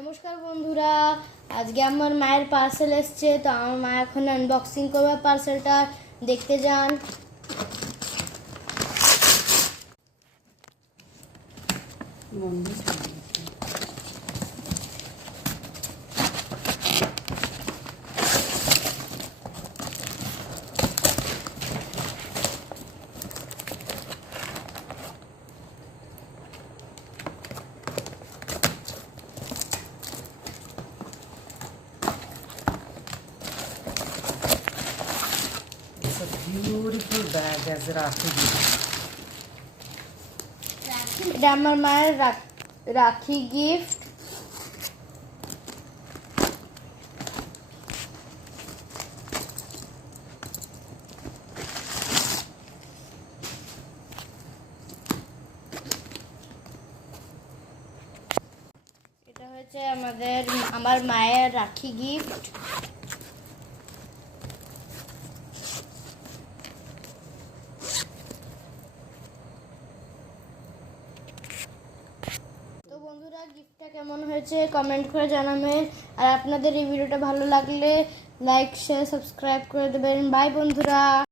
নমস্কার বন্ধুরা, আজকে আমার মায়ের পার্সেল এসছে। তো আমার মা এখন আনবক্সিং করবে পার্সেলটা, দেখতে যান। It's a beautiful bag as Rakhi gift. এটা আমার মায়ের রাখি গিফট। এটা হচ্ছে আমার মায়ের রাখি গিফট। তো বন্ধুরা, গিফটটা কেমন হয়েছে কমেন্ট করে জানাবেন। আর আপনাদের এই ভিডিওটা ভালো লাগলে লাইক শেয়ার সাবস্ক্রাইব করে দেবেন। বাই বন্ধুরা।